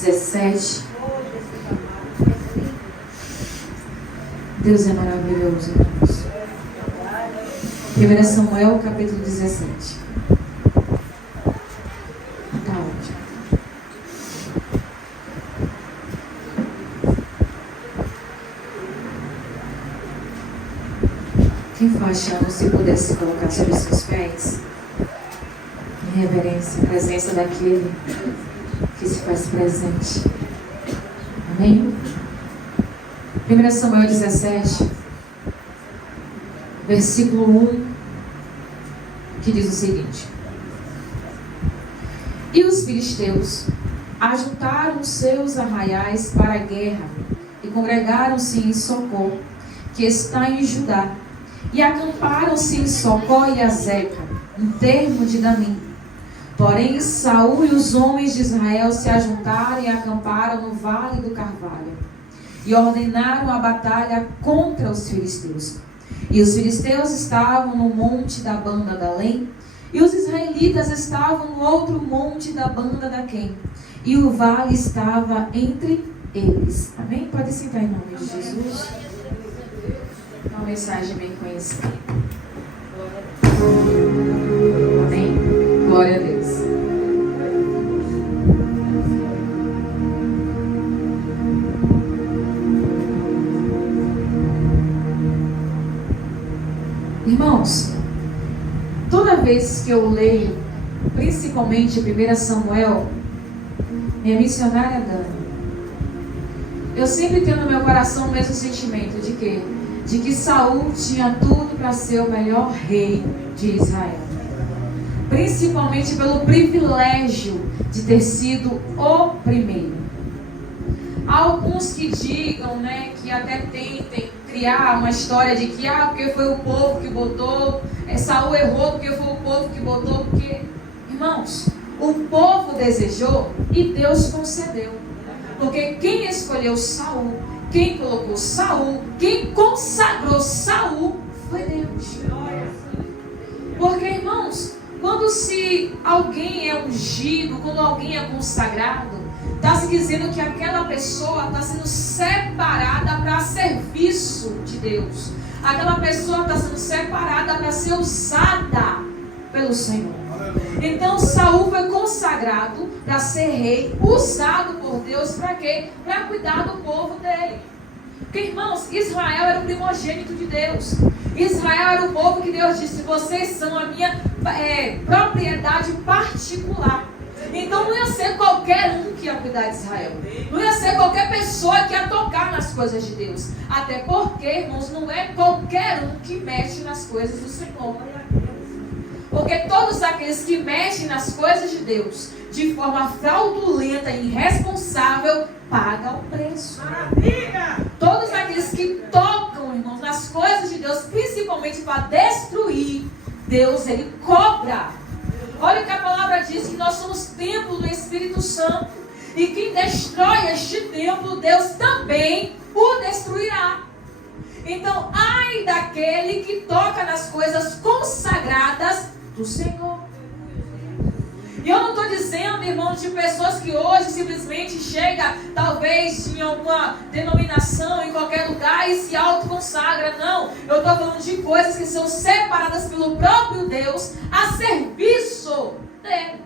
17. Deus é maravilhoso, irmãos. 1 Samuel, capítulo 17. Tá ótimo. Quem for achando, se pudesse colocar sobre os seus pés, em reverência, a presença daquele que se faz presente. Amém? 1 Samuel 17, versículo 1, que diz o seguinte: E os filisteus ajuntaram os seus arraiais para a guerra e congregaram-se em Socó, que está em Judá, e acamparam-se em Socó e Azeca, em termo de Damim. Porém, Saul e os homens de Israel se ajuntaram e acamparam no vale do Carvalho, e ordenaram a batalha contra os filisteus. E os filisteus estavam no monte da banda da Além, e os israelitas estavam no outro monte da banda da Quem, e o vale estava entre eles. Amém? Pode sentar em nome de Jesus. Uma mensagem bem conhecida. Amém? Glória a Deus. Irmãos, toda vez que eu leio, principalmente 1 Samuel, minha missionária Dani, eu sempre tenho no meu coração o mesmo sentimento de quê? De que Saul tinha tudo para ser o melhor rei de Israel. Principalmente pelo privilégio de ter sido o primeiro. Há alguns que digam, que até tentem criar uma história de que, porque foi o povo que botou, Saul errou porque foi o povo que botou, porque, irmãos, o povo desejou e Deus concedeu. Porque quem escolheu Saul, quem colocou Saul, quem consagrou Saul foi Deus. Porque, irmãos, quando se alguém é ungido, quando alguém é consagrado, está se dizendo que aquela pessoa está sendo separada para serviço de Deus. Aquela pessoa está sendo separada para ser usada pelo Senhor. Então Saul foi consagrado para ser rei, usado por Deus para quê? Para cuidar do povo dele. Porque, irmãos, Israel era o primogênito de Deus. Israel era o povo que Deus disse: vocês são a minha propriedade particular. Então não ia ser qualquer um que ia cuidar de Israel. Não ia ser qualquer pessoa que ia tocar nas coisas de Deus. Até porque, irmãos, não é qualquer um que mexe nas coisas do Senhor. Porque todos aqueles que mexem nas coisas de Deus de forma fraudulenta e irresponsável pagam o preço. Todos aqueles que tocam, irmãos, nas coisas de Deus, principalmente para destruir, Deus, ele cobra. Olha o que a palavra diz, que nós somos templo do Espírito Santo. E quem destrói este templo, Deus também o destruirá. Então, ai daquele que toca nas coisas consagradas do Senhor. E eu não estou dizendo, irmãos, de pessoas que hoje simplesmente chega, talvez em alguma denominação, em qualquer lugar, e se autoconsagra. Não, eu estou falando de coisas que são separadas pelo próprio Deus a serviço dele.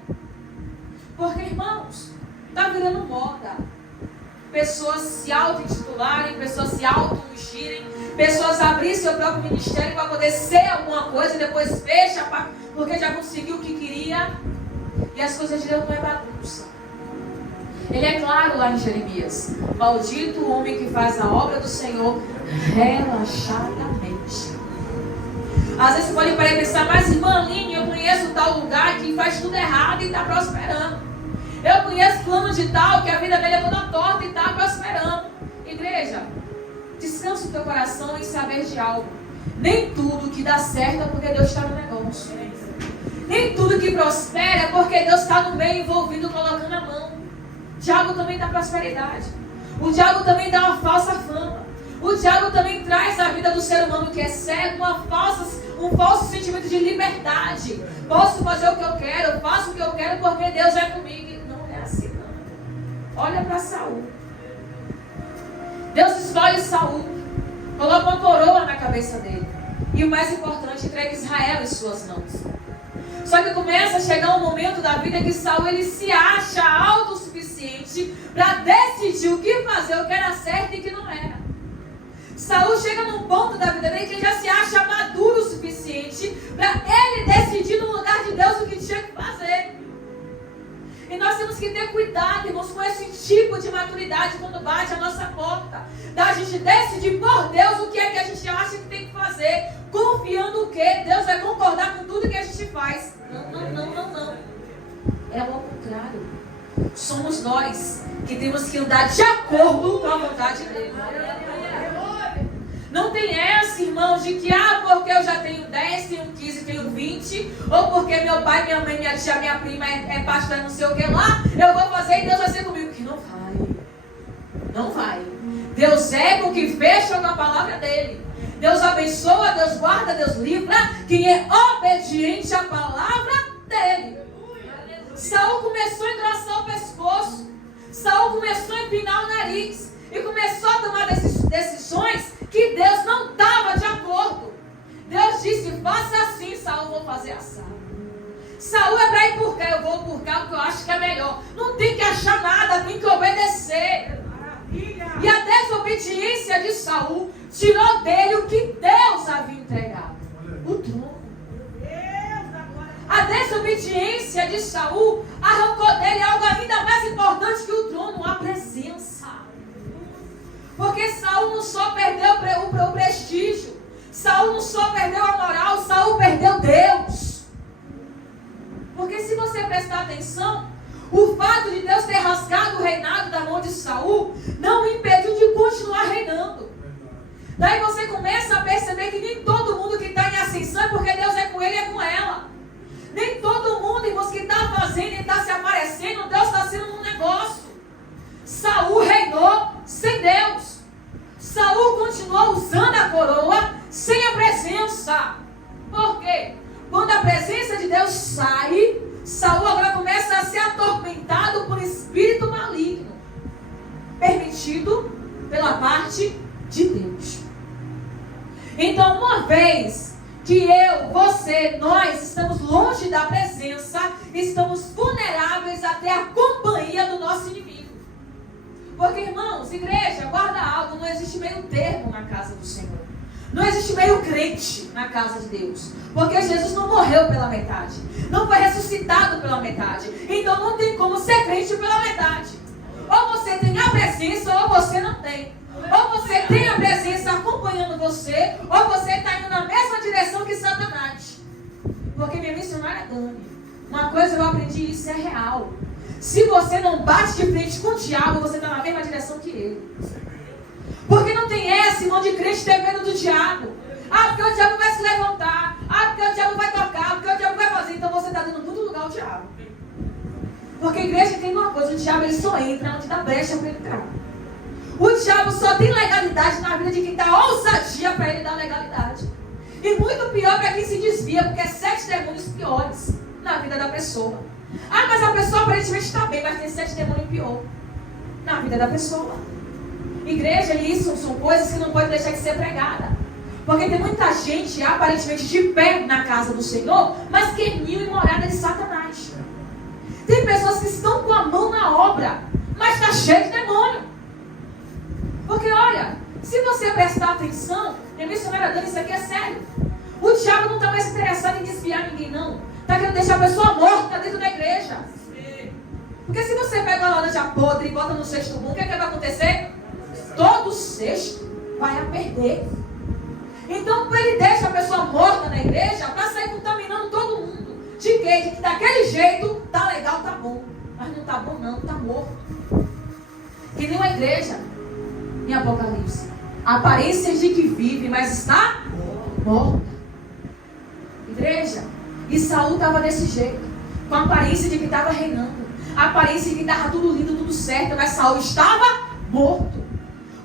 Porque, irmãos, está virando moda. Pessoas se auto-intitularem, pessoas se auto-ungirem, pessoas abrirem seu próprio ministério para poder ser alguma coisa e depois fecha porque já conseguiu o que queria. E as coisas de Deus não é bagunça. Ele é claro lá em Jeremias: maldito o homem que faz a obra do Senhor relaxadamente. Às vezes você pode parar e pensar: mas irmã Aline, eu conheço tal lugar que faz tudo errado e está prosperando. Eu conheço fulano de tal que a vida dele é toda torta e está prosperando. Igreja, descansa o teu coração em saber de algo. Nem tudo que dá certo é porque Deus está no negócio. Nem tudo que prospera é porque Deus está no meio envolvido, colocando a mão. O diabo também dá prosperidade. O diabo também dá uma falsa fama. O diabo também traz à vida do ser humano que é cego um falso sentimento de liberdade. Posso fazer o que eu quero, eu faço o que eu quero porque Deus é comigo. Não é assim, não. Olha para Saul. Deus escolhe Saul, coloca uma coroa na cabeça dele. E o mais importante, entrega Israel em suas mãos. Só que começa a chegar um momento da vida que Saul ele se acha autossuficiente para decidir o que fazer, o que era certo e o que não era. Saul chega num ponto da vida dele que ele já se acha maduro o suficiente para ele decidir no lugar de Deus o que tinha que fazer. E nós temos que ter cuidado, irmãos, com esse tipo de maturidade quando bate a nossa porta. Da gente decidir por Deus o que é que a gente acha que tem que fazer, confiando que Deus vai concordar com tudo que a gente faz. Não. É o contrário. Somos nós que temos que andar de acordo com a vontade dele. Não tem essa, irmão, de que porque eu já tenho 10, tenho 15, tenho 20, ou porque meu pai, minha mãe, minha tia, minha prima é pastor, não sei o que lá, eu vou fazer e Deus vai ser comigo. Que não vai. Não vai. Deus é com que fecha com a palavra dele. Deus abençoa, Deus guarda, Deus livra quem é obediente à palavra dele. Saul começou a engrossar o pescoço. Saul começou a empinar o nariz. E começou a tomar decisões que Deus não estava de acordo. Deus disse, faça assim, Saul, vou fazer assim. Saul é para ir por cá, eu vou por cá porque eu acho que é melhor. Não tem que achar nada, tem que obedecer. Maravilha. E a desobediência de Saul tirou dele o que Deus havia entregado, o trono. A desobediência de Saul arrancou dele algo ainda mais importante que o trono, a presença. Porque Saul não só perdeu o prestígio, Saul não só perdeu a moral, Saul perdeu Deus. Porque se você prestar atenção, o fato de Deus ter rasgado o reinado da mão de Saul não o impediu de continuar reinando. Daí você começa a perceber que nem todo mundo que está em ascensão é porque Deus é com ele, é com ela. Nem todo mundo, irmãos, que está fazendo e está se aparecendo, Deus está sendo um negócio. Saul reinou sem Deus. Saul continuou usando a coroa sem a presença. Por quê? Quando a presença de Deus sai, Saul agora começa a ser atormentado por espírito maligno, permitido pela parte de Deus. Então, uma vez que eu, você, nós estamos longe da presença, estamos vulneráveis a ter a companhia do nosso inimigo. Porque, irmãos, igreja, guarda algo, não existe meio termo na casa do Senhor. Não existe meio crente na casa de Deus. Porque Jesus não morreu pela metade. Não foi ressuscitado pela metade. Então não tem como ser crente pela metade. Ou você tem a presença ou você não tem. Ou você tem a presença acompanhando você, ou você está indo na mesma direção que Satanás. Porque minha missionária Dani, uma coisa eu aprendi, isso é real. Se você não bate de frente com o diabo, você está na mesma direção que ele. Porque não tem essa, irmão, de crente ter medo do diabo. Porque o diabo vai se levantar. Porque o diabo vai tocar. Porque o diabo vai fazer. Então você está dando todo lugar ao diabo. Porque a igreja tem uma coisa, o diabo ele só entra onde dá brecha para ele entrar. O diabo só tem legalidade na vida de quem dá ousadia para ele dar legalidade. E muito pior para quem se desvia, porque é 7 demônios piores na vida da pessoa. Mas a pessoa aparentemente está bem, mas tem 7 demônios pior na vida da pessoa. Igreja, isso são coisas que não pode deixar de ser pregada. Porque tem muita gente aparentemente de pé na casa do Senhor, mas que é ninho e morada de Satanás. Tem pessoas que estão com a mão na obra, mas está cheio de demônio. Porque olha, se você prestar atenção, minha missionária Dani, isso aqui é sério. O diabo não está mais interessado em desviar ninguém, não. Está querendo deixar a pessoa morta dentro da igreja. Porque se você pega uma laranja podre e bota no cesto bom, o que é que vai acontecer? Todo cesto vai a perder. Então ele deixa a pessoa morta na igreja para sair contaminando todo mundo. De quê? De que daquele jeito tá legal, tá bom. Mas não tá bom não, tá morto. Que nem uma igreja em Apocalipse. Aparências de que vive, mas está morta. Igreja. E Saul estava desse jeito. Com a aparência de que estava reinando. A aparência de que estava tudo lindo, tudo certo. Mas Saul estava morto.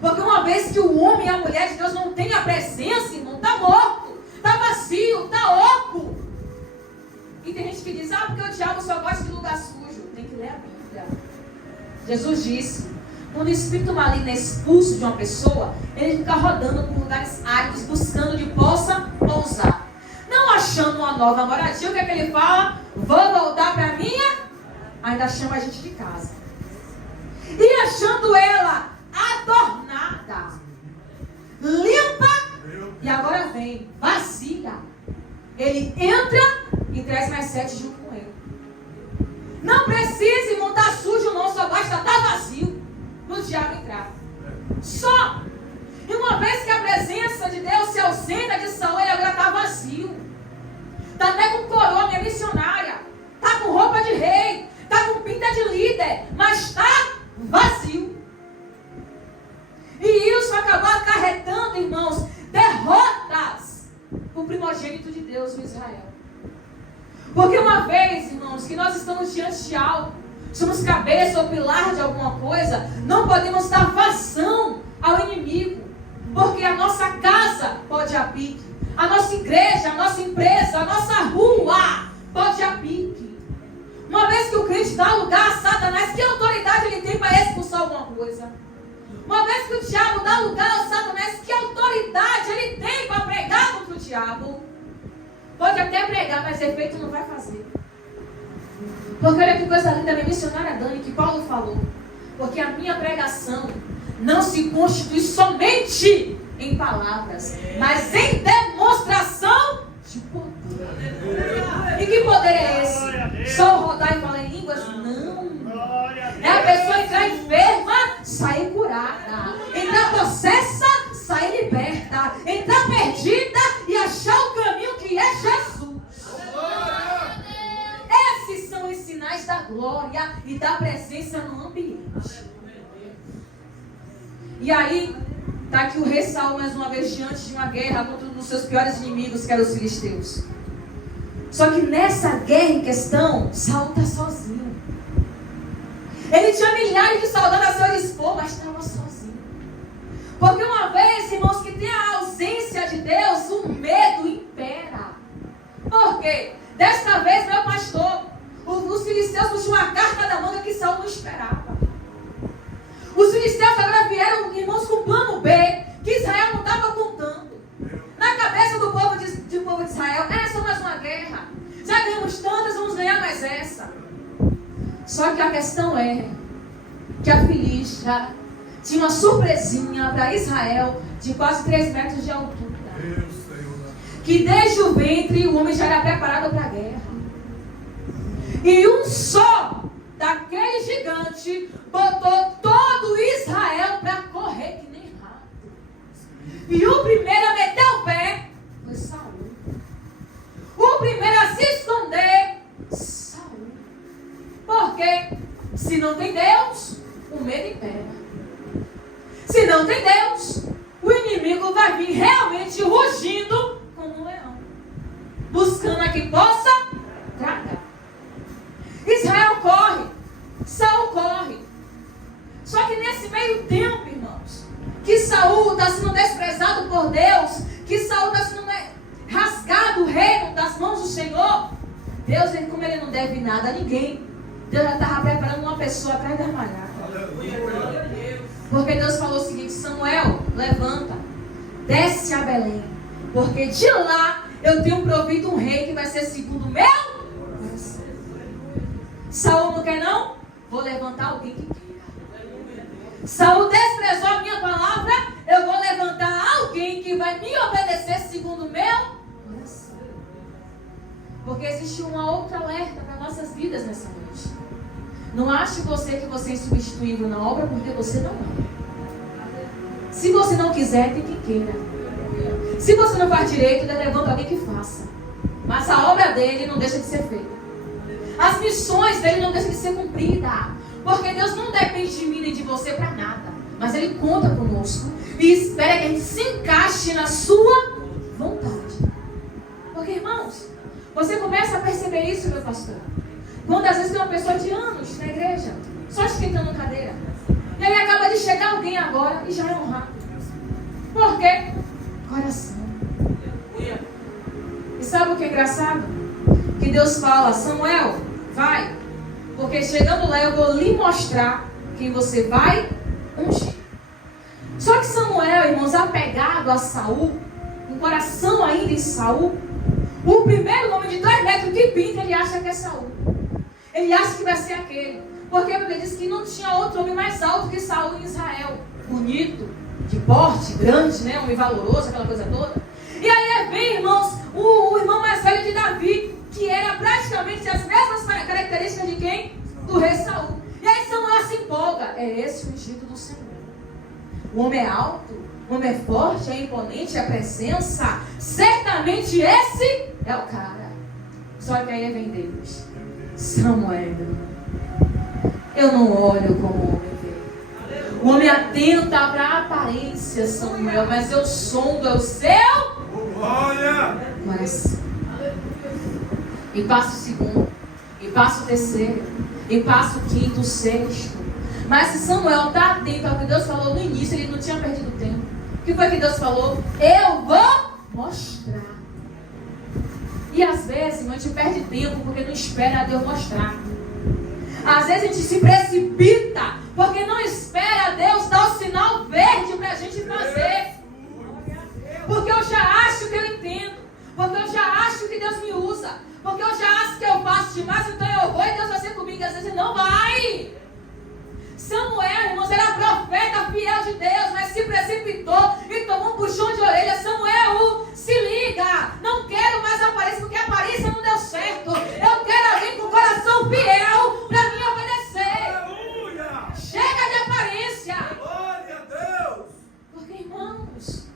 Porque uma vez que o homem e a mulher de Deus não tem a presença, irmão, está morto. Está vazio, está oco. E tem gente que diz, porque o diabo só gosta de lugar sujo. Tem que ler a Bíblia. Jesus disse, quando o espírito maligno é expulso de uma pessoa, ele fica rodando por lugares áridos, buscando onde possa pousar. Não achando uma nova moradia, o que é que ele fala? Vou voltar para minha, ainda chama a gente de casa. E achando ela adornada, limpa, e agora vem, vazia. Ele entra e traz mais 7 junto com ele. Não precisa, irmão, tá sujo não, só basta tá vazio no diabo entrar. Só. E uma vez que a presença de Deus se ausenta de Saul, ele agora está vazio. Está até com coroa, minha missionária. Está com roupa de rei. Está com pinta de líder. Mas está vazio. E isso acabou acarretando, irmãos, derrotas para o primogênito de Deus, o Israel. Porque uma vez, irmãos, que nós estamos diante de algo, somos cabeça ou pilar de alguma coisa, não podemos dar vazão ao inimigo. Porque a nossa casa pode ir a pique. A nossa igreja, a nossa empresa, a nossa rua pode ir a pique. Uma vez que o crente dá lugar a Satanás, que autoridade ele tem para expulsar alguma coisa? Uma vez que o diabo dá lugar ao Satanás, que autoridade ele tem para pregar contra o diabo? Pode até pregar, mas efeito não vai fazer. Porque olha que coisa linda, minha missionária Dani, que Paulo falou. Porque a minha pregação não se constitui somente em palavras, mas em demonstração de poder. E que poder é esse? Só rodar e falar em línguas? Não. É a pessoa entrar enferma, sair curada. Entrar possessa, sair liberta. Entrar perdida e achar o caminho que é Jesus. Esses são os sinais da glória e da presença no ambiente. E aí, está aqui o rei Saul mais uma vez diante de uma guerra contra um dos seus piores inimigos, que eram os filisteus. Só que nessa guerra em questão, Saul está sozinho. Ele tinha milhares de soldados a seu dispor, mas estava sozinho. Porque uma vez, irmãos, que tem a ausência de Deus, o medo impera. Por quê? Desta vez, meu pastor, os filisteus puxou uma carta da manga que Saul não esperava. Os filisteus agora vieram, irmãos, com o plano B, que Israel não estava contando. Na cabeça do povo de Israel, é só mais uma guerra. Já ganhamos tantas, vamos ganhar mais essa. Só que a questão é que a Filístia tinha uma surpresinha para Israel de quase 3 metros de altura. Que desde o ventre o homem já era preparado para a guerra. E um só daquele gigante botou todo Israel para correr que nem rato. E o primeiro a meter o pé foi Saul. O primeiro a se esconder, Saul. Porque se não tem Deus, o medo impera. Se não tem Deus, o inimigo vai vir realmente rugindo como um leão, buscando a quem possa tragar. Israel corre, Saul corre. Só que nesse meio tempo, irmãos, que Saul está sendo desprezado por Deus, que Saul está sendo rasgado o reino das mãos do Senhor, Deus, como ele não deve nada a ninguém, Deus já estava preparando uma pessoa atrás da malhada. Porque Deus falou o seguinte: Samuel, levanta, desce a Belém, porque de lá eu tenho provido um rei que vai ser segundo o meu coração. Saul não quer não? Vou levantar alguém que queira. Saul desprezou a minha palavra, eu vou levantar alguém que vai me obedecer segundo o meu coração. Porque existe uma outra alerta para nossas vidas nessa noite. Não ache você que você é insubstituível na obra, porque você não é. Se você não quiser, tem quem queira. Se você não faz direito, levanta alguém que faça. Mas a obra dele não deixa de ser feita. As missões dele não deixam de ser cumpridas. Porque Deus não depende de mim nem de você para nada. Mas Ele conta conosco. E espera que a gente se encaixe na sua vontade. Porque, irmãos, você começa a perceber isso, meu pastor. Quando às vezes tem uma pessoa de anos na igreja, só esquentando cadeira. E aí acaba de chegar alguém agora e já é honrado. Por quê? Coração. E sabe o que é engraçado? Que Deus fala: Samuel, vai. Porque chegando lá eu vou lhe mostrar quem você vai ungir. Só que Samuel, irmãos, apegado a Saul, com o coração ainda em Saul, o primeiro homem de 2 metros que pinta, ele acha que é Saul. Ele acha que vai ser aquele. Porque a Bíblia diz que não tinha outro homem mais alto que Saul em Israel. Bonito, de porte, grande, né? Homem valoroso, aquela coisa toda. E aí vem, irmãos, o irmão mais velho de Davi, que era praticamente as mesmas características de quem? Do rei Saul. E aí Samuel se empolga. É esse o ungido do Senhor. O homem é alto, o homem é forte, é imponente, é presença. Certamente esse é o cara. Só que aí vem Deus. Samuel, eu não olho como o homem vê. O homem atenta para a aparência, Samuel, mas eu sondo o seu coração. E passo o segundo, e passo o terceiro, e passo o quinto, o sexto. Mas se Samuel está atento ao que Deus falou no início, ele não tinha perdido tempo. O que foi que Deus falou? Eu vou mostrar. E às vezes a gente perde tempo porque não espera Deus mostrar. Às vezes a gente se precipita porque não espera Deus dar o sinal verde para a gente fazer. Porque eu já acho que eu entendo. Porque eu já acho que Deus me usa. Porque eu já acho que eu faço demais, então eu vou e Deus vai ser comigo. E às vezes não vai. Samuel, irmãos, era profeta fiel de Deus, mas se precipitou e tomou um puxão de orelha. Samuel, se liga, não quero mais aparência, porque a aparência não deu certo. Eu quero alguém com coração fiel para me obedecer. Aleluia! Chega de aparência. Glória a Deus! Porque, irmãos,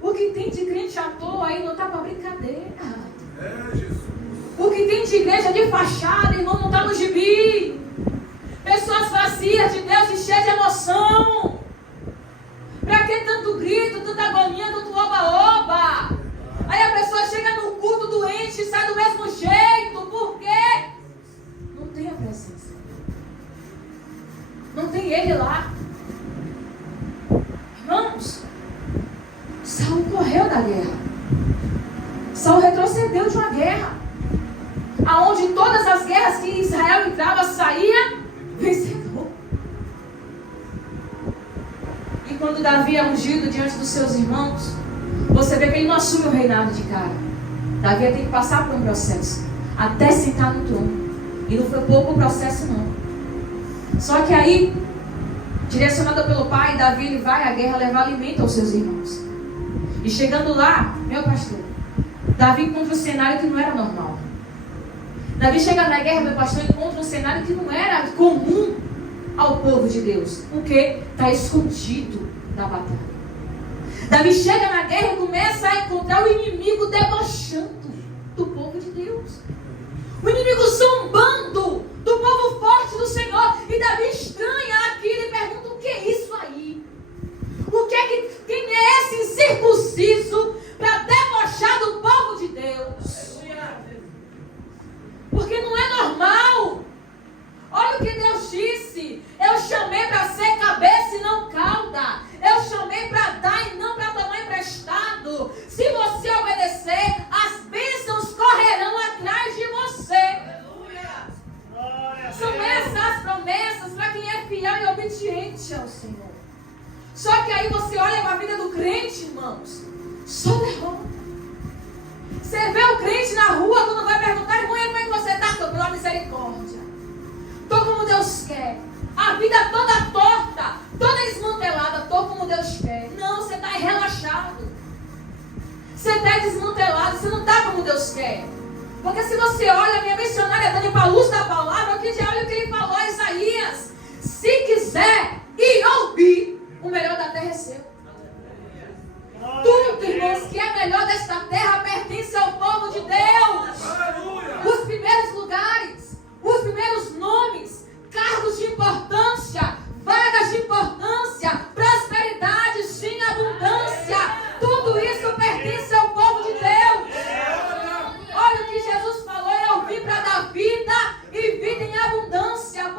o que tem de crente à toa aí não está para brincadeira. É, Jesus. O que tem de igreja de fachada, irmão, não está no gibi. Pessoas vazias de Deus e cheias de emoção. Pra que tanto grito, tanta agonia, tanto oba-oba? Aí a pessoa chega no culto doente e sai do mesmo jeito. Por quê? Não tem a presença. Não tem ele lá. Irmãos, Saul correu da guerra. Saul retrocedeu de uma guerra. Aonde todas as guerras que Israel entrava, saía vencedor. E quando Davi é ungido diante dos seus irmãos, você vê que ele não assume o reinado de cara. Davi tem que passar por um processo até sentar no trono. E não foi pouco o processo não. Só que aí, direcionado pelo pai, Davi ele vai à guerra levar alimento aos seus irmãos. E chegando lá, meu pastor, Davi encontra um cenário que não era normal. Davi chega na guerra, meu pastor, e encontra um cenário que não era comum ao povo de Deus. O que? Está escondido da batalha. Davi chega na guerra e começa a encontrar o inimigo debochando do povo de Deus. O inimigo zombando do povo forte do Senhor. E Davi estranha aquilo e pergunta: o que é isso aí? O que é que quem é esse incircunciso para debochar do povo de Deus? Porque não é normal. Olha o que Deus disse: eu chamei para ser cabeça e não cauda. Eu chamei para dar e não para tomar emprestado. Se você obedecer, as bênçãos correrão atrás de você. São essas as promessas para quem é fiel e obediente ao Senhor. Só que aí você olha para a vida do crente, irmãos, só derrota. Você vê o crente na rua, quando vai perguntar: irmã, como é que você está? Estou pela misericórdia. Estou como Deus quer. A vida toda torta, toda desmantelada. Estou como Deus quer. Não, você está relaxado. Você está desmantelado. Você não está como Deus quer. Porque se você olha, a minha missionária Dani, para a luz da palavra, que já olha o que ele falou a Isaías: se quiser e ouvir, o melhor da terra é seu. Tudo, irmãos, que é melhor desta terra pertence ao povo de Deus. Os primeiros lugares, os primeiros nomes, cargos de importância, vagas de importância, prosperidade, sim, abundância. Tudo isso pertence ao povo de Deus. Olha o que Jesus falou: eu vim para dar vida e vida em abundância.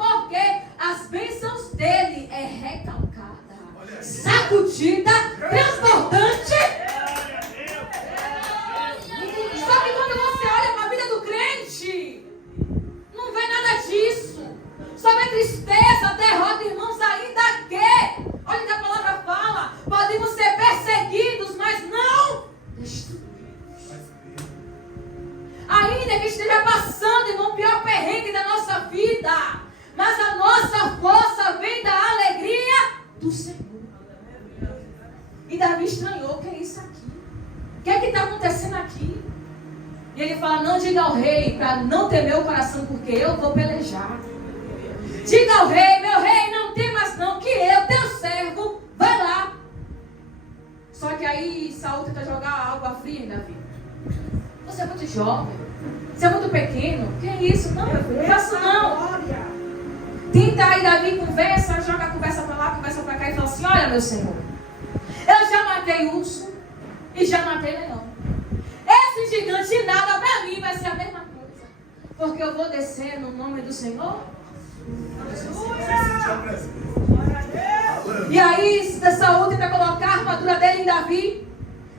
diga ao rei para não temer o coração, porque eu vou pelejar. Diga ao rei, meu rei, não temas não, que eu, teu servo, vai lá. Só que aí Saul tenta jogar água fria em Davi. Você é muito jovem, você é muito pequeno, que é isso? Não, meu filho, não faço não. Tenta aí, Davi conversa, joga a conversa para lá, conversa para cá e fala assim, olha meu senhor, eu já matei urso e já matei leão. Esse gigante nada para mim vai ser a mesma coisa. Porque eu vou descer no nome do Senhor. E aí Saul tenta colocar a armadura dele em Davi.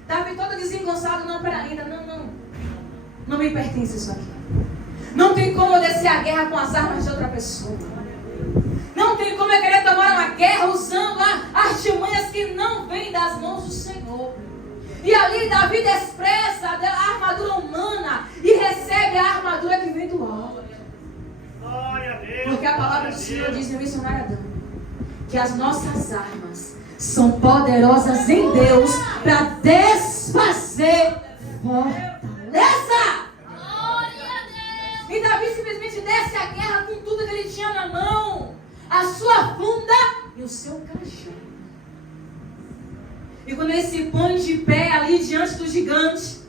Davi todo desengonçado, não, peraí, não me pertence isso aqui. Não tem como eu descer a guerra com as armas de outra pessoa. Não tem como eu querer tomar uma guerra usando artimanhas que não vêm das mãos do Senhor. E ali Davi despreza a armadura humana e recebe a armadura que vem do alto. Porque a palavra do Senhor diz no missionário Adão que as nossas armas são poderosas em Deus para desfazer fortaleza. E Davi simplesmente desce a guerra com tudo que ele tinha na mão, a sua funda e o seu cajado. E quando ele se põe de pé ali diante do gigante,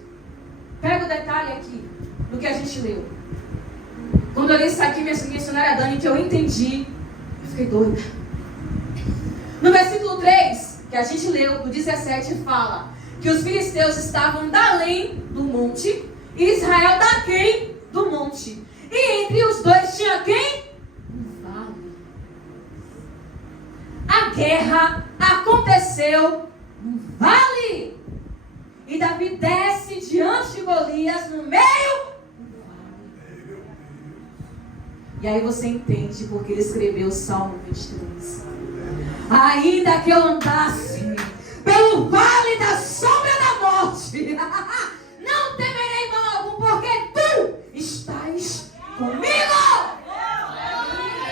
pega o detalhe aqui do que a gente leu. Quando eu li isso aqui, minha missionária Dani, que eu entendi, eu fiquei doida. No versículo 3, que a gente leu, do 17, fala que os filisteus estavam da além do monte e Israel daquém do monte. E entre os dois tinha quem? Um vale. A guerra aconteceu no vale. E Davi desce diante de Golias no meio do vale. E aí você entende porque ele escreveu o Salmo 23. Ainda que eu andasse pelo vale da sombra da morte, não temerei mal algum, porque tu estás comigo.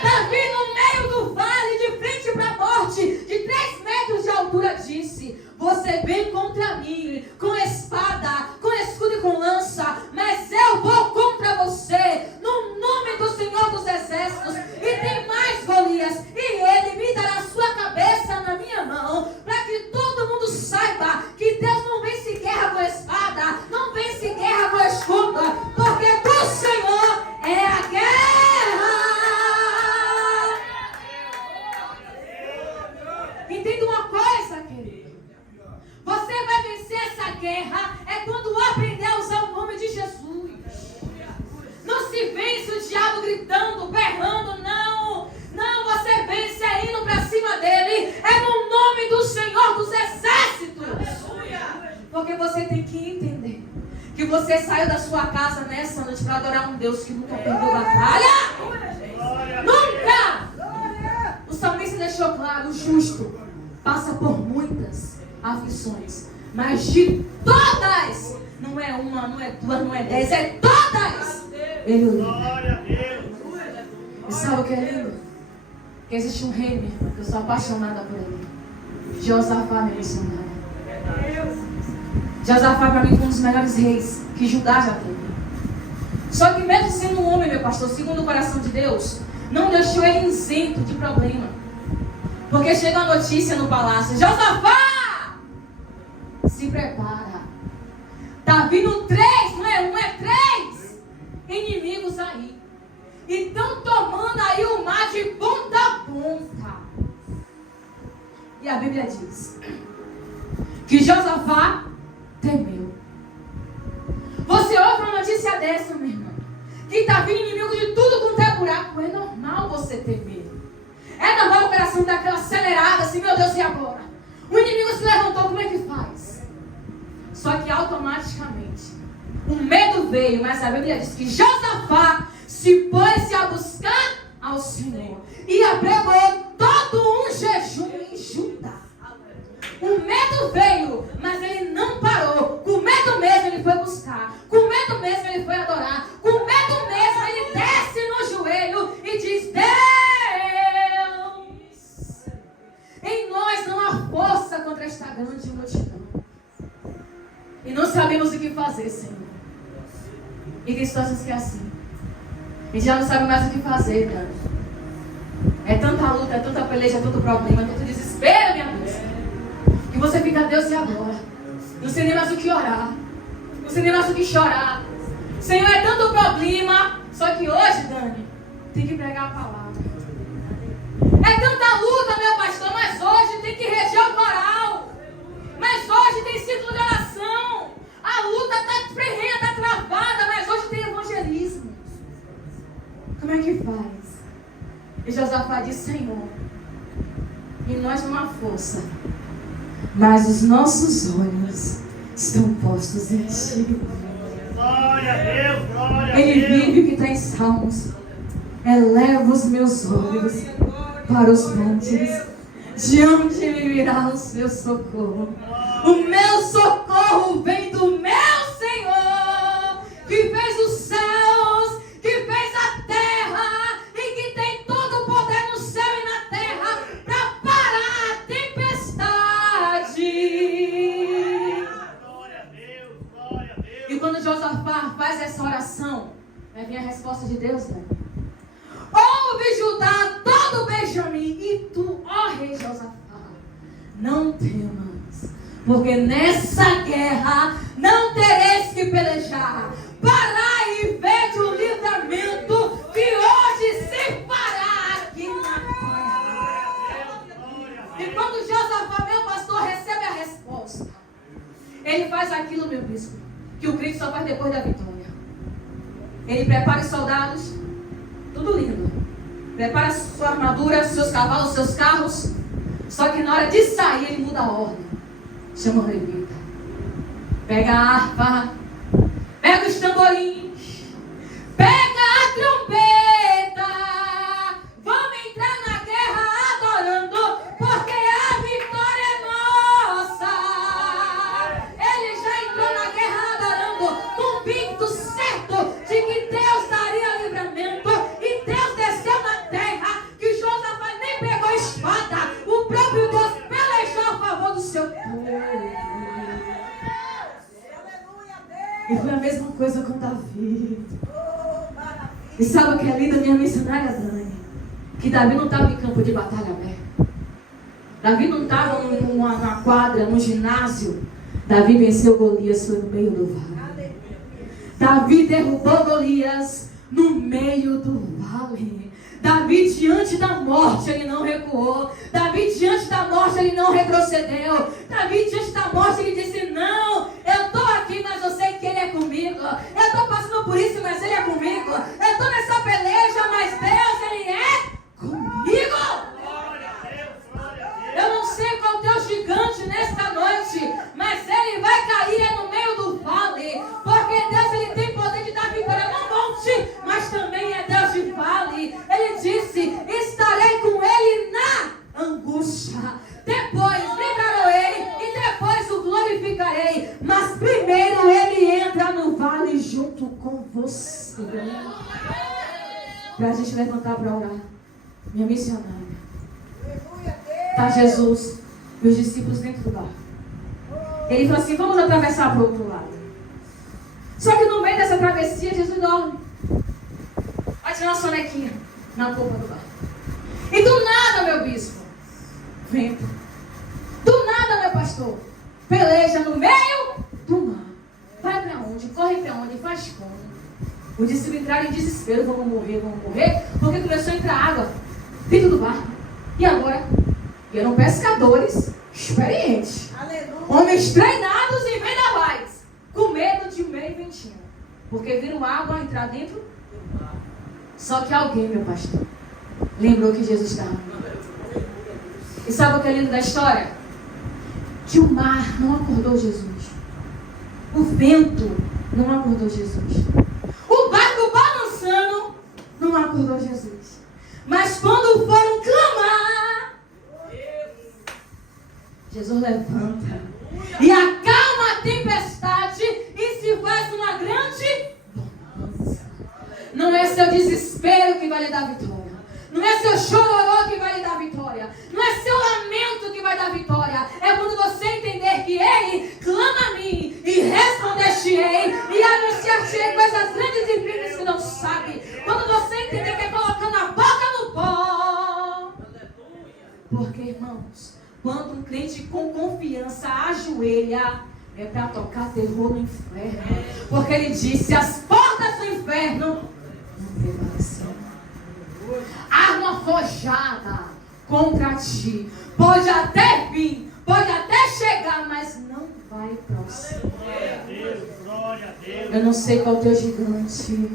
Davi, no meio do vale, de frente para a morte, de 3 metros de altura, disse: você vem contra mim com espada, com escudo e com lança, mas eu vou contra você no nome do Senhor dos Exércitos. E tem mais, Golias, e ele me dará sua cabeça na minha mão, para que todo mundo saiba que Deus não vence guerra com espada, não vence guerra com escudo, porque do Senhor é a guerra. Entenda uma coisa, querido. Você vai vencer essa guerra é quando aprender a usar o nome de Jesus. Não se vence o diabo gritando, berrando, não. Não, você vence indo para cima dele. É no nome do Senhor dos Exércitos. Porque você tem que entender que você saiu da sua casa nessa noite para adorar um Deus que nunca perdeu batalha. Nunca! O salmista deixou claro, o justo passa por muitas aflições, mas de todas, não é uma, não é 2, não é 10, é todas, ele livra. E sabe o que é lindo? Que existe um rei, minha irmã, que eu sou apaixonada por ele. Josafá, minha missionária. Josafá para mim foi um dos melhores reis que Judá já teve. Só que mesmo sendo um homem, meu pastor, segundo o coração de Deus, não deixou ele isento de problema. Porque chega a notícia no palácio: Josafá, se prepara. Tá vindo 3, não é 1, é 3 inimigos aí. E estão tomando aí o mar de ponta a ponta. E a Bíblia diz que Josafá temeu. Você ouve uma notícia dessa, minha irmã, que está vindo inimigo de tudo quanto é buraco. É normal você temer. É normal o coração dar aquela acelerada assim: meu Deus, e agora? O inimigo se levantou, como é que faz? Só que automaticamente o medo veio, mas a Bíblia diz que Josafá se pôs a buscar ao Senhor e apregou todo um jejum em Judá. O medo veio, mas ele não parou. Com medo mesmo ele foi buscar. Com medo mesmo ele foi adorar. Com medo mesmo ele desce no joelho e diz: Deus, em nós não há força contra esta grande multidão. E não sabemos o que fazer, Senhor. E tem situações que é assim. A gente já não sabe mais o que fazer, cara. É tanta luta, é tanta peleja, é tanto problema, é tanto desespero, minha Deus. Que você fica, Deus, e agora? Não sei nem mais o que orar. Não sei nem mais o que chorar. Senhor, é tanto problema. Só que hoje, Dani, tem que pregar a palavra. É tanta luta, meu pastor, mas hoje tem que reger o coral. Mas hoje tem ciclo de oração. A luta está ferrenha, está travada, mas hoje tem evangelismo. Como é que faz? E Josafá disse, Senhor, em nós não há força, mas os nossos olhos estão postos em Ti. Glória a Deus, glória a Deus. Ele vive o que está em Salmos. Eleva os meus olhos para os montes. De onde me virá o seu socorro? O meu socorro vem do meu Senhor, que fez os céus, que fez a terra e que tem todo o poder no céu e na terra para parar a tempestade. Glória a Deus, glória a Deus. E quando Josafá faz essa oração, vai vir a resposta de Deus, né? Ouve, Judá, todo Benjamim, e tu, ó rei Josafá, não temas, porque nessa guerra não tereis que pelejar. Parai e vede o livramento que hoje se fará aqui na terra. E quando Josafá, meu pastor, recebe a resposta, ele faz aquilo, meu bispo, que o crente só faz depois da vitória. Ele prepara os soldados, tudo lindo. Prepara sua armadura, seus cavalos, seus carros. Só que na hora de sair, ele muda a ordem. Chama o levita. Pega a harpa. Pega os tamborins. Pega a trombeta. Vamos entrar na guerra adorando, porque a vitória é nossa. Ele já entrou na guerra adorando, convicto, certo de que Deus daria livramento. E Deus desceu na terra, que Josafá nem pegou a espada. O próprio Deus pelejou a favor do seu povo. E foi a mesma coisa com Davi. E sabe o que é lindo, minha missionária Dani? Que Davi não estava em campo de batalha aberto. Davi não estava numa quadra, num ginásio. Davi venceu Golias, foi no meio do vale. Davi derrubou Golias no meio do vale. Davi, diante da morte, ele não recuou. Davi, diante da morte, ele não retrocedeu. Davi, diante da morte, ele disse, não, eu estou aqui, mas eu sei que ele é comigo. Eu estou passando por isso, mas ele é comigo. Eu estou nessa peleja, mas Deus, ele é comigo. Eu não sei qual é o teu gigante nesta noite, mas ele vai cair no meio do vale. Porque Deus, ele tem poder de dar vitória no monte, mas também é Deus de vale. Ele disse, estarei com ele na angústia. Depois livrarei e depois o glorificarei. Mas primeiro ele entra no vale junto com você. Para a gente levantar para orar. Minha missionária. Está Jesus e os discípulos dentro do barco. Ele falou assim, vamos atravessar para o outro lado. Só que no meio dessa travessia, Jesus dorme. Vai tirar uma sonequinha na polpa do barco. E do nada, meu bispo, vento. Do nada, meu pastor, peleja no meio do mar. Vai para onde? Corre para onde? Faz como? Os discípulos entraram em desespero, vamos morrer, porque começou a entrar água dentro do barco. E agora? E eram pescadores experientes. Aleluia. Homens treinados em vendavais, com medo de meio ventinho, porque viram água entrar dentro do mar. Só que alguém, meu pastor, lembrou que Jesus estava. E sabe o que é lindo da história? Que o mar não acordou Jesus. O vento não acordou Jesus. O barco balançando não acordou Jesus. Mas quando foram clamar, Jesus levanta e acalma a tempestade e se faz uma grande bonança. Não é seu desespero que vai lhe dar vitória. Não é seu chororô que vai lhe dar vitória. Não é seu lamento que vai dar vitória. É quando você entender que Ele clama a mim e responder-te-ei e anunciar-te-ei coisas grandes Porque, irmãos, quando um crente com confiança ajoelha, é para tocar terror no inferno. Porque ele disse: as portas do inferno não prevalecerão. Arma forjada contra ti pode até vir, pode até chegar, mas não vai prosseguir. Eu não sei qual é o teu gigante,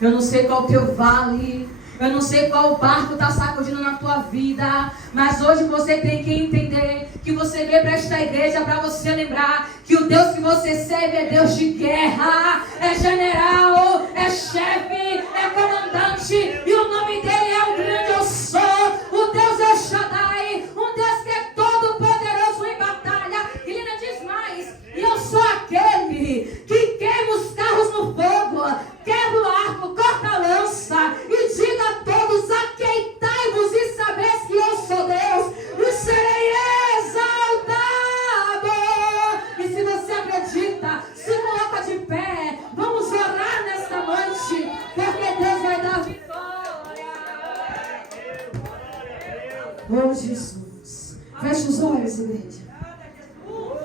eu não sei qual é o teu vale, eu não sei qual barco está sacudindo na tua vida, mas hoje você tem que entender que você veio para esta igreja para você lembrar que o Deus que você serve é Deus de guerra, é general, é chefe, é comandante, e o nome dele é o grande eu sou, o Deus El Shaddai, um Deus que é todo poderoso em batalha. E ele ainda diz mais: e eu sou aquele que queima os carros no fogo, quebra o arco, corta a lança, e diga a todos: aqueitai-vos e sabeis que eu sou Deus, e serei exaltado. E se você acredita, se coloca de pé, vamos orar nesta noite, porque Deus vai dar vitória. Oh Jesus, fecha os olhos, igreja,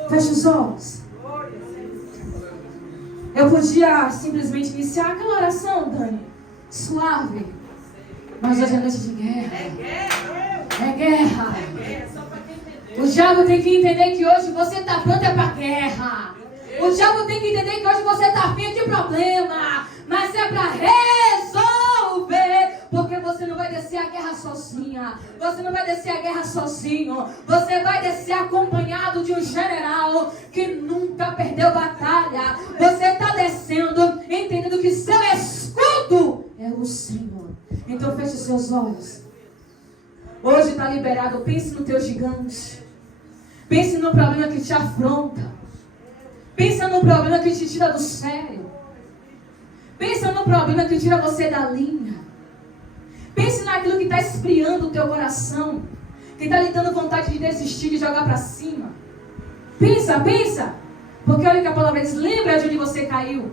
fecha os olhos. Eu podia simplesmente iniciar aquela oração, Dani, suave, mas hoje é noite de guerra. É guerra. O diabo tem que entender que hoje você está pronto é para guerra. O diabo tem que entender que hoje você está afim de problema, mas é para resolver, porque você não vai descer a guerra sozinha, você não vai descer a guerra sozinho, você vai descer acompanhado de um general que nunca perdeu batalha. Você está descendo entendendo que seu escudo é o Senhor. Então feche os seus olhos. Hoje está liberado. Pense no teu gigante, pense no problema que te afronta, pensa no problema que te tira do sério, pensa no problema que tira você da linha, pense naquilo que está esfriando o teu coração, que está lhe dando vontade de desistir, de jogar para cima. Pensa, porque olha que a palavra diz: lembra de onde você caiu,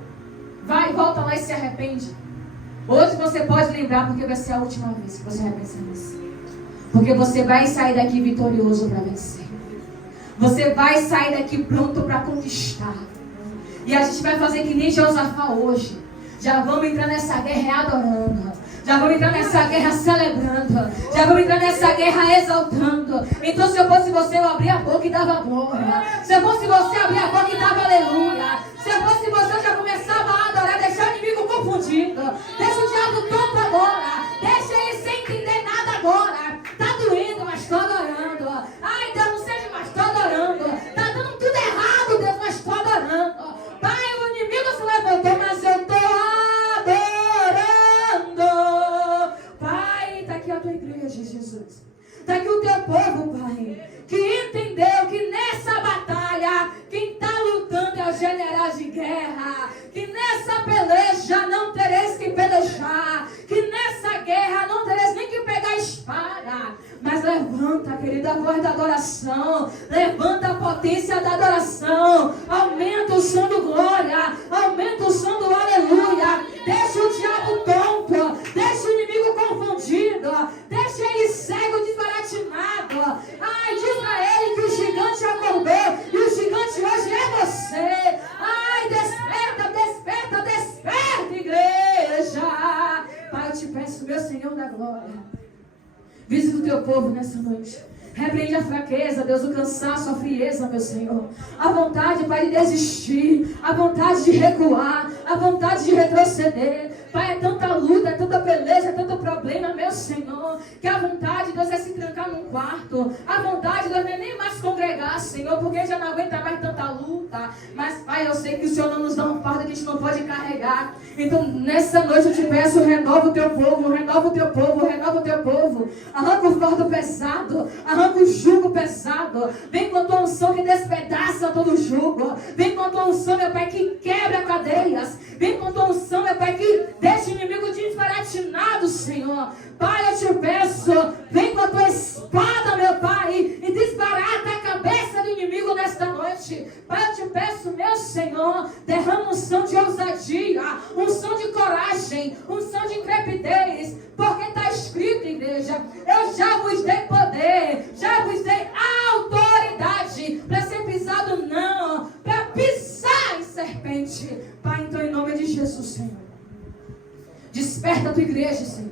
vai, volta lá e se arrepende. Hoje você pode lembrar, porque vai ser a última vez que você vai pensar nisso, porque você vai sair daqui vitorioso para vencer. Você vai sair daqui pronto para conquistar. E a gente vai fazer que nem Josafá hoje. Já vamos entrar nessa guerra adorando. Já vamos entrar nessa guerra celebrando. Já vamos entrar nessa guerra exaltando. Então, se eu fosse você, eu abria a boca e dava glória. Se eu fosse você, eu abria a boca e dava aleluia. Se eu fosse você, eu já começava a adorar, deixar o inimigo confundido. Deixa o diabo tonto agora. Deixa ele sem entender nada agora. Tá doendo, mas estou adorando. Ai, Deus, não seja, mas estou adorando. Tá dando tudo errado, Deus, mas estou adorando. Pai, o inimigo se levantou, mas eu estou adorando. Pai, está aqui a tua igreja, Jesus. Está aqui o teu povo, Pai, que entendeu que nessa batalha, quem está lutando é o general de guerra. Que nessa peleja não tereis que pelejar. Que nessa guerra não tereis nem que pegar a espada. Mas levanta, querida, a voz da adoração. Levanta a potência da adoração. Aumenta o som do glória. Aumenta o som do aleluia. Deixa o diabo tonto. Deixa o inimigo confundido. Deixa ele cego, desbaratinado. Ai, diz pra ele que o gigante acordou. E o gigante hoje é você. Ai, desperta, desperta, desperta, igreja. Pai, eu te peço, meu Senhor da glória, visita o teu povo nessa noite. Repreende a fraqueza, Deus, o cansaço, a frieza, meu Senhor. A vontade, Pai, de desistir. A vontade de recuar. A vontade de retroceder. Pai, é tanta luta, é tanta peleja, é tanto problema, meu Senhor, que a vontade, Deus, é se trancar num quarto. A vontade, Deus, não é nem mais congregar, Senhor, porque já não aguenta mais tanta luta. Mas, Pai, eu sei que o Senhor não nos dá um fardo que a gente não pode carregar. Então, nessa noite eu te peço, renova o teu povo, renova o teu povo, renova o teu povo. Arranca o fardo pesado, arranca o jugo pesado. Vem com a tua unção que despedaça todo o jugo. Vem com a tua unção, meu Pai, que quebra cadeias. Vem com a tua unção, meu Pai, que deixa o inimigo desbaratinado, Senhor. Pai, eu te peço, vem com a tua espada, meu Pai, e desbarata a cabeça do inimigo nesta noite. Pai, eu te peço, meu Senhor, derrama unção de ousadia, unção de coragem, unção de intrepidez, porque está escrito, igreja, eu já vos dei poder, já Liberta a tua igreja, Senhor.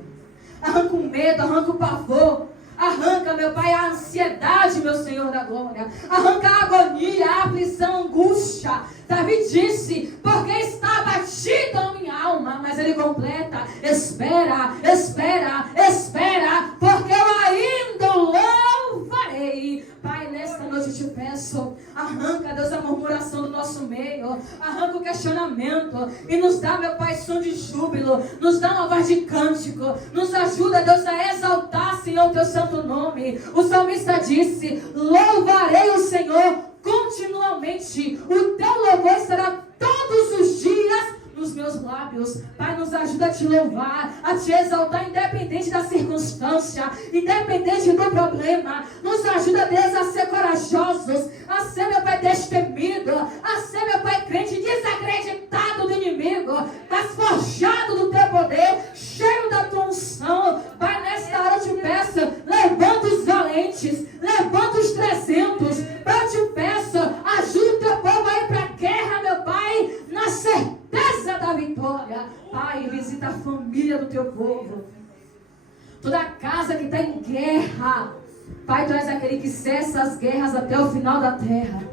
Arranca o medo, arranca o pavor. Arranca, meu Pai, a ansiedade, meu Senhor da glória. Arranca a agonia, a aflição, a angústia. Davi disse, porque está abatida a minha alma. Mas ele completa, espera, espera, espera, porque eu ainda louvarei. Pai, nesta noite eu te peço, arranca, Deus, a murmuração do nosso meio, arranca o questionamento e nos dá, meu Pai, som de júbilo, nos dá uma voz de cântico, nos ajuda, Deus, a exaltar, Senhor, o teu santo nome. O salmista disse, louvarei o Senhor continuamente, o teu louvor estará todos os dias nos meus lábios. Pai, nos ajuda a te louvar, a te exaltar, independente da circunstância, independente do problema. Nos ajuda, Deus, a ser corajosos, a ser, meu Pai, destemido, a ser, meu Pai, crente desacreditado do inimigo, mas forjado do teu poder, cheio da tua unção. Pai, nesta hora eu te peço, levanta os valentes, levanta os 300. Pai, eu te peço, ajuda o teu povo a ir para a guerra, meu Pai, na certeza da vitória. Pai, visita a família do teu povo, toda casa que está em guerra. Pai, tu és aquele que cessa as guerras até o final da terra.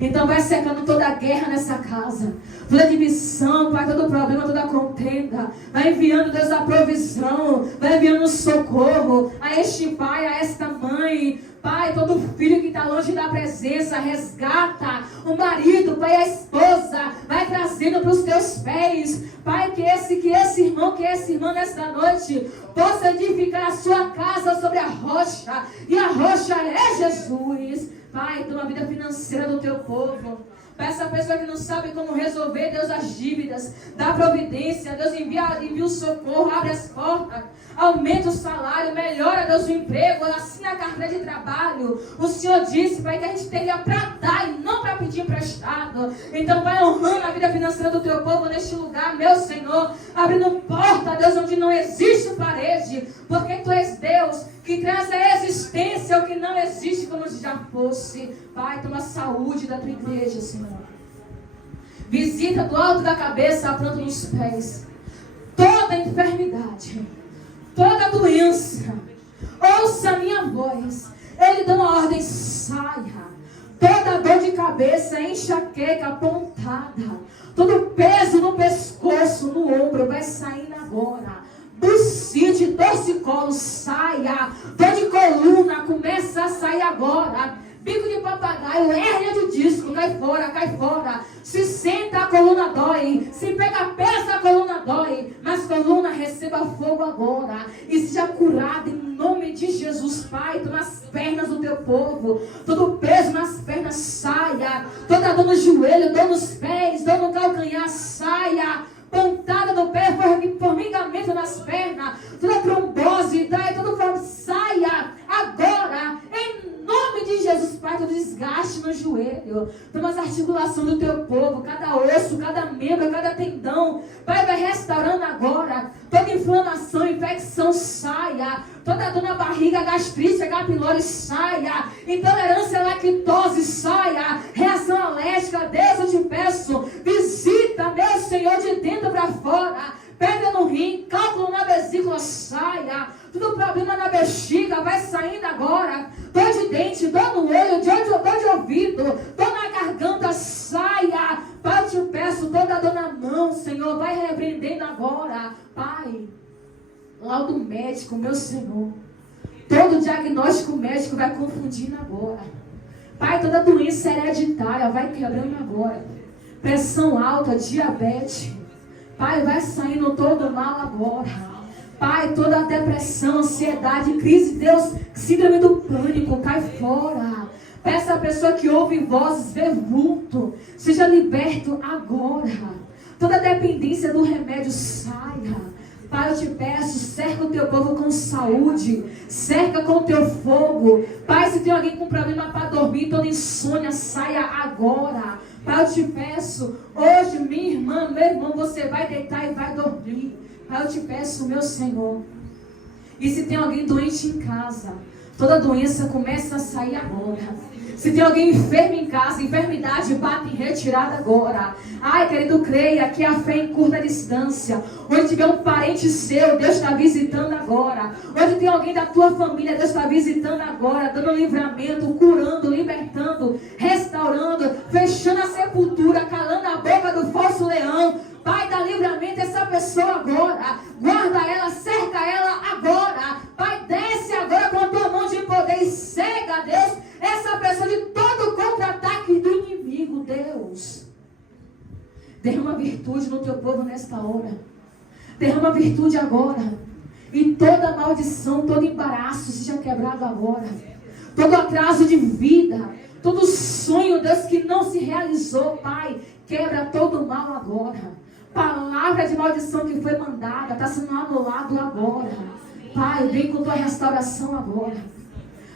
Então vai secando toda a guerra nessa casa, toda divisão, Pai, todo problema, toda contenda. Vai enviando, Deus, a provisão, vai enviando o socorro a este pai, a esta mãe. Pai, todo filho que está longe da presença, resgata o marido, Pai, a esposa, vai trazendo para os teus pés. Pai, que esse irmão, que essa irmã nesta noite possa edificar a sua casa sobre a rocha, e a rocha é Jesus. Pai, toma a vida financeira do teu povo. Para essa pessoa que não sabe como resolver, Deus, as dívidas, dá providência, Deus, envia o socorro, abre as portas, aumenta o salário, melhora, Deus, o emprego, assina a carteira de trabalho. O Senhor disse, Pai, que a gente teria para dar e não para pedir emprestado. Então, Pai, honrando a vida financeira do teu povo neste lugar, meu Senhor, abrindo porta, Deus, onde não existe parede, porque tu és Deus que traz a existência o que não existe como já fosse. Pai, toma a saúde da tua igreja, Senhor. Visita do alto da cabeça a planta dos pés toda enfermidade, toda doença. Ouça a minha voz. Ele dá uma ordem, saia. Toda dor de cabeça, enxaqueca, pontada, todo peso no pescoço, no ombro, vai saindo agora. Bucite, torcicolo, saia. Dor de coluna, começa a sair agora. Bico de papagaio, hérnia de disco, cai fora, cai fora. Se senta, a coluna dói. Se pega peça, a coluna dói. Mas coluna, receba fogo agora. E seja curada em nome de Jesus, Pai. Tu nas pernas do teu povo. Todo peso nas pernas, saia. Toda dor no joelho, dor nos pés, dor no calcanhar, saia. Pontada no pé, formigamento nas pernas, toda trombose, todo saia agora, em nome de Jesus, Pai, todo desgaste no joelho, toma as articulações do teu povo, cada osso, cada membro, cada tendão, Pai, vai restaurando agora, toda inflamação, infecção, saia, toda dor na barriga, gastrite, H. pylori, saia, intolerância à lactose, saia, reação alérgica, Deus, eu te peço, visita, meu Senhor, de dentro para fora, pedra no rim, cálculo na vesícula, saia, todo problema na bexiga, vai saindo agora, dor de dente, dor no olho, dor de ouvido, dor na garganta, saia, Pai, eu te peço, toda dor na mão, Senhor, vai repreendendo agora, Pai, laudo médico, meu Senhor, todo diagnóstico médico vai confundindo agora, Pai, toda doença hereditária vai quebrando agora, pressão alta, diabetes, Pai, vai saindo todo mal agora. Pai, toda depressão, ansiedade, crise, Deus, síndrome do pânico, cai fora. Peça a pessoa que ouve vozes, vê vulto, seja liberto agora. Toda dependência do remédio, saia. Pai, eu te peço, cerca o teu povo com saúde, cerca com o teu fogo. Pai, se tem alguém com problema para dormir, toda insônia, saia agora. Pai, eu te peço, hoje, minha irmã, meu irmão, você vai deitar e vai dormir. Pai, eu te peço, meu Senhor. E se tem alguém doente em casa, Toda doença começa a sair agora. Se tem alguém enfermo em casa, enfermidade bate em retirada agora. Ai, querido, creia que a fé encurta a distância. Onde tiver um parente seu, Deus está visitando agora. Onde tem alguém da tua família, Deus está visitando agora, dando livramento, curando, libertando, restaurando, fechando a sepultura, calando a boca do falso leão. Pai, dá livramento a essa pessoa agora. Guarda ela, cerca ela agora. Pai, desce agora com a tua mão de poder e cega, Deus, essa pessoa de todo contra-ataque do inimigo, Deus. Derrama virtude no teu povo nesta hora. Derrama virtude agora. E toda maldição, todo embaraço seja quebrado agora. Todo atraso de vida, todo sonho, Deus, que não se realizou, Pai, quebra todo o mal agora. Palavra de maldição que foi mandada, está sendo anulado agora. Pai, vem com tua restauração agora.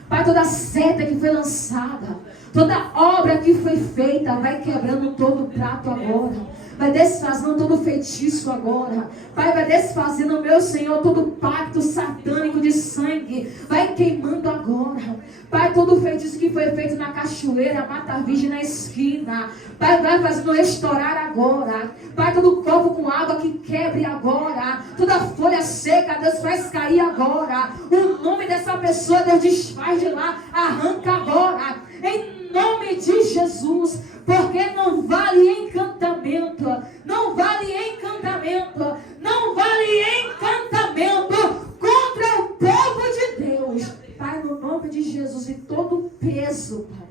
Pai, toda seta que foi lançada, toda obra que foi feita, vai quebrando todo o prato agora. Vai desfazendo todo o feitiço agora. Pai, vai desfazendo, meu Senhor, todo o pacto satânico de sangue. Vai queimando agora. Pai, todo o feitiço que foi feito na cachoeira, mata a virgem na esquina. Pai, vai fazendo estourar agora. Pai, todo copo com água que quebre agora. Toda folha seca, Deus faz cair agora. O nome dessa pessoa, Deus desfaz de lá, arranca agora. Em nome de Jesus. Porque não vale encantamento. Não vale encantamento. Não vale encantamento contra o povo de Deus. Pai, no nome de Jesus, e todo o peso, Pai,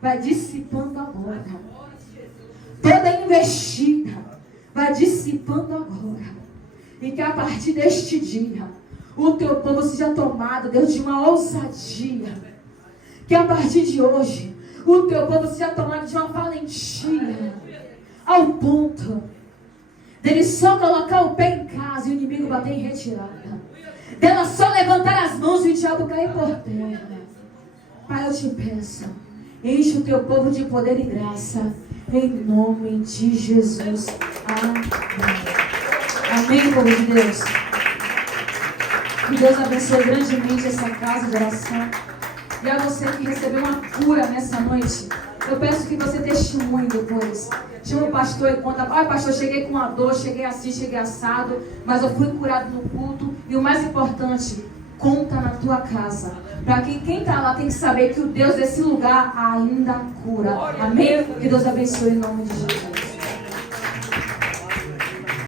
vai dissipando agora. Toda investida vai dissipando agora. E que a partir deste dia, o teu povo seja tomado, Deus, de uma ousadia. Que a partir de hoje, o teu povo seja tomado de uma valentia. Ao ponto dele só colocar o pé em casa e o inimigo bater em retirada. Dela só levantar as mãos e o diabo cair por terra. Pai, eu te peço, enche o teu povo de poder e graça. Em nome de Jesus. Amém. Amém, povo de Deus. Que Deus abençoe grandemente essa casa de oração. E a você que recebeu uma cura nessa noite, eu peço que você testemunhe depois. Chama o pastor e conta: ai, pastor, cheguei com uma dor, cheguei assim, cheguei assado, mas eu fui curado no culto. E o mais importante, conta na tua casa. Para que quem está lá tem que saber que o Deus desse lugar ainda cura. Amém? Que Deus abençoe em nome de Jesus.